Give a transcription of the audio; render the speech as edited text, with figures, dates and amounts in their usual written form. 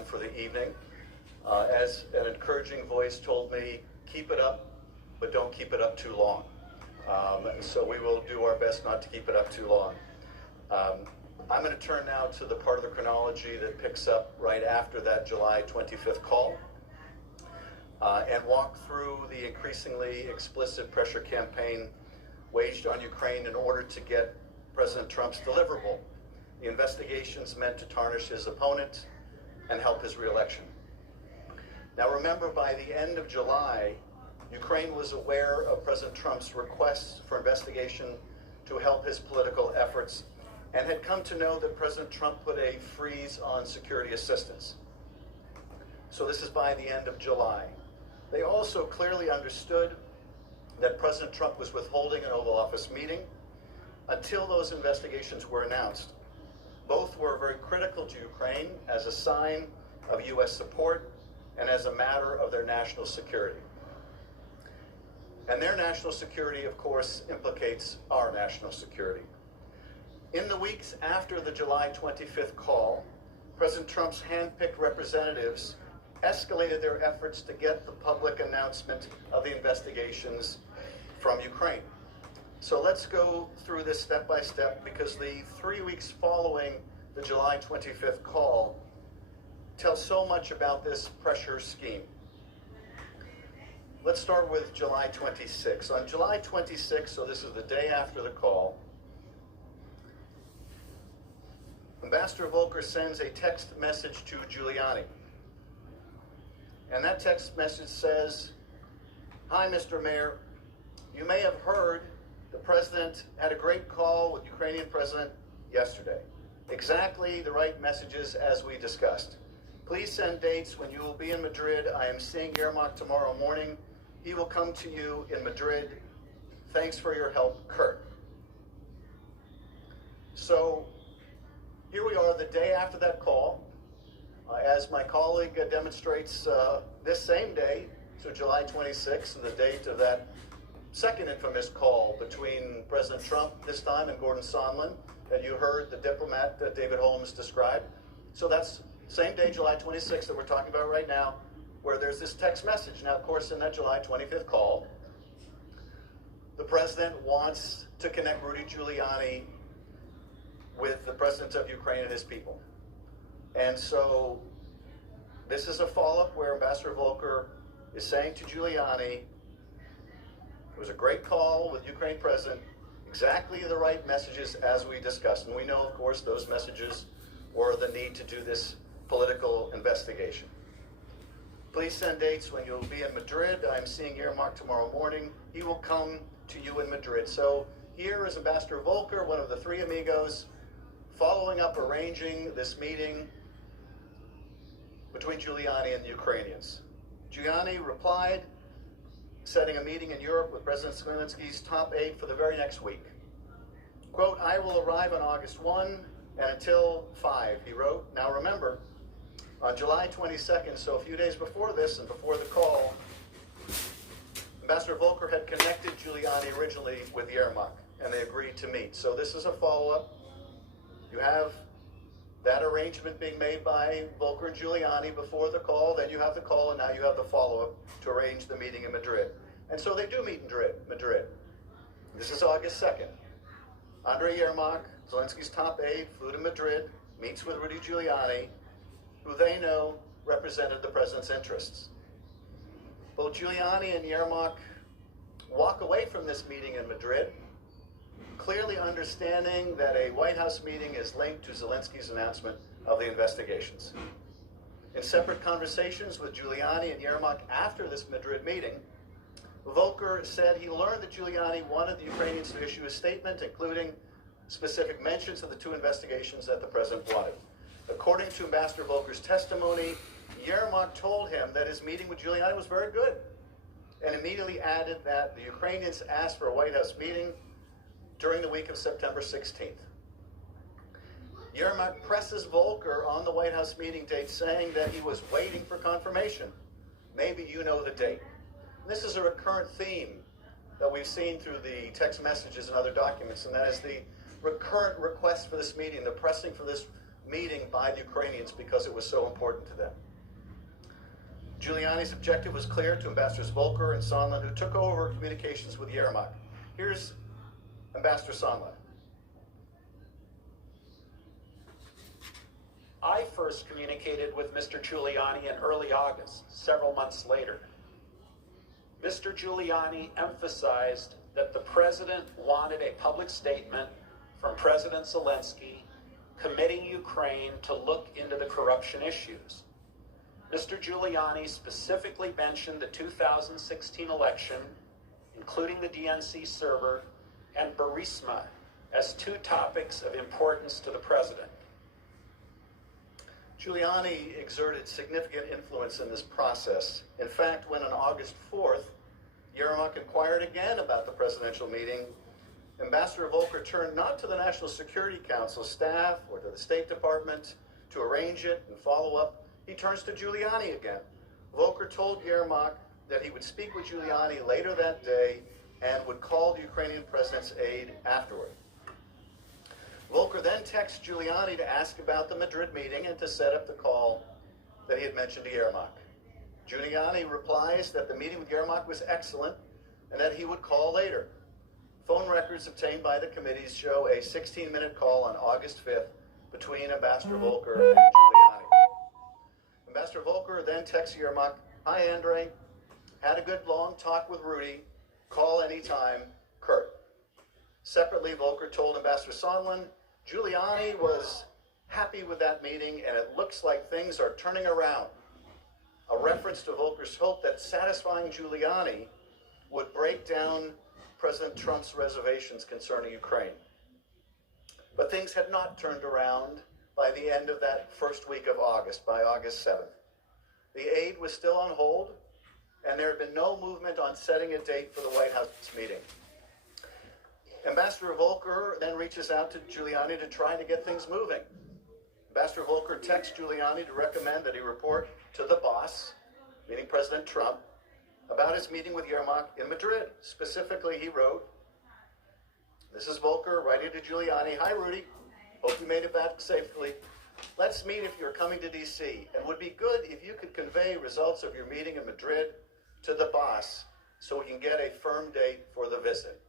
done for the evening. As an encouraging voice told me, keep it up, but don't keep it up too long. So we will do our best not to keep it up too long. I'm going to turn now to the part of the chronology that picks up right after that July 25th call and walk through the increasingly explicit pressure campaign waged on Ukraine in order to get President Trump's deliverable, the investigations meant to tarnish his opponent and help his reelection. Now remember, by the end of July, Ukraine was aware of President Trump's requests for investigation to help his political efforts and had come to know that President Trump put a freeze on security assistance. So this is by the end of July. They also clearly understood that President Trump was withholding an Oval Office meeting until those investigations were announced. Both were very critical to Ukraine as a sign of U.S. support and as a matter of their national security. And their national security, of course, implicates our national security. In the weeks after the July 25th call, President Trump's hand-picked representatives escalated their efforts to get the public announcement of the investigations from Ukraine. So let's go through this step by step, because the 3 weeks following the July 25th call tell so much about this pressure scheme. Let's start with July 26. On July 26, so this is the day after the call, Ambassador Volker sends a text message to Giuliani. And that text message says, "Hi, Mr. Mayor. You may have heard the president had a great call with Ukrainian president yesterday. Exactly the right messages as we discussed. Please send dates when you will be in Madrid. I am seeing Yermak tomorrow morning. He will come to you in Madrid. Thanks for your help, Kurt." So here we are the day after that call. As my colleague demonstrates, this same day, so July 26th, the date of that second infamous call between President Trump this time and Gordon Sondland that you heard the diplomat David Holmes describe. So that's same day, July 26th, that we're talking about right now, where there's this text message. Now, of course, in that July 25th call, the president wants to connect Rudy Giuliani with the president of Ukraine and his people. And so this is a follow-up where Ambassador Volker is saying to Giuliani, it was a great call with Ukraine president, exactly the right messages as we discussed. And we know, of course, those messages were the need to do this political investigation. Please send dates when you'll be in Madrid. I'm seeing Yermak tomorrow morning. He will come to you in Madrid. So here is Ambassador Volker, one of the three amigos, following up, arranging this meeting between Giuliani and the Ukrainians. Giuliani replied, setting a meeting in Europe with President Zelensky's top aide for the very next week. Quote, "I will arrive on August 1 and until 5, he wrote. Now remember, on July 22nd, so a few days before this and before the call, Ambassador Volker had connected Giuliani originally with Yermak, and they agreed to meet. So this is a follow-up. You have that arrangement being made by Volker and Giuliani before the call, then you have the call, and now you have the follow-up to arrange the meeting in Madrid. And so they do meet in Madrid. This is August 2nd. Andrei Yermak, Zelensky's top aide, flew to Madrid, meets with Rudy Giuliani, who they know represented the president's interests. Both Giuliani and Yermak walk away from this meeting in Madrid, clearly understanding that a White House meeting is linked to Zelensky's announcement of the investigations. In separate conversations with Giuliani and Yermak after this Madrid meeting, Volker said he learned that Giuliani wanted the Ukrainians to issue a statement, including specific mentions of the two investigations that the president wanted. According to Ambassador Volker's testimony, Yermak told him that his meeting with Giuliani was very good, and immediately added that the Ukrainians asked for a White House meeting during the week of September 16th. Yermak presses Volker on the White House meeting date, saying that he was waiting for confirmation. Maybe you know the date. And this is a recurrent theme that we've seen through the text messages and other documents, and that is the recurrent request for this meeting, the pressing for this meeting by the Ukrainians because it was so important to them. Giuliani's objective was clear to Ambassadors Volker and Sondland, who took over communications with Yermak. Here's Ambassador Sondland. I first communicated with Mr. Giuliani in early August, several months later. Mr. Giuliani emphasized that the president wanted a public statement from President Zelensky committing Ukraine to look into the corruption issues. Mr. Giuliani specifically mentioned the 2016 election, including the DNC server, and Burisma as two topics of importance to the president. Giuliani exerted significant influence in this process. In fact, when on August 4th, Yermak inquired again about the presidential meeting, Ambassador Volker turned not to the National Security Council staff or to the State Department to arrange it and follow up. He turns to Giuliani again. Volker told Yermak that he would speak with Giuliani later that day and would call the Ukrainian president's aide afterward. Volker then texts Giuliani to ask about the Madrid meeting and to set up the call that he had mentioned to Yermak. Giuliani replies that the meeting with Yermak was excellent and that he would call later. Phone records obtained by the committees show a 16-minute call on August 5th between Ambassador Volker and Giuliani. Ambassador Volker then texts Yermak, "Hi, Andre. Had a good long talk with Rudy. Call anytime. Kurt." Separately, Volker told Ambassador Sondland, Giuliani was happy with that meeting and it looks like things are turning around. A reference to Volker's hope that satisfying Giuliani would break down President Trump's reservations concerning Ukraine. But things had not turned around by the end of that first week of August, by August 7th. The aid was still on hold, and there had been no movement on setting a date for the White House meeting. Ambassador Volker then reaches out to Giuliani to try to get things moving. Ambassador Volker texts Giuliani to recommend that he report to the boss, meaning President Trump, about his meeting with Yermak in Madrid. Specifically, he wrote, this is Volker writing to Giuliani, "Hi, Rudy. Hope you made it back safely. Let's meet if you're coming to D.C. and would be good if you could convey results of your meeting in Madrid to the boss so we can get a firm date for the visit."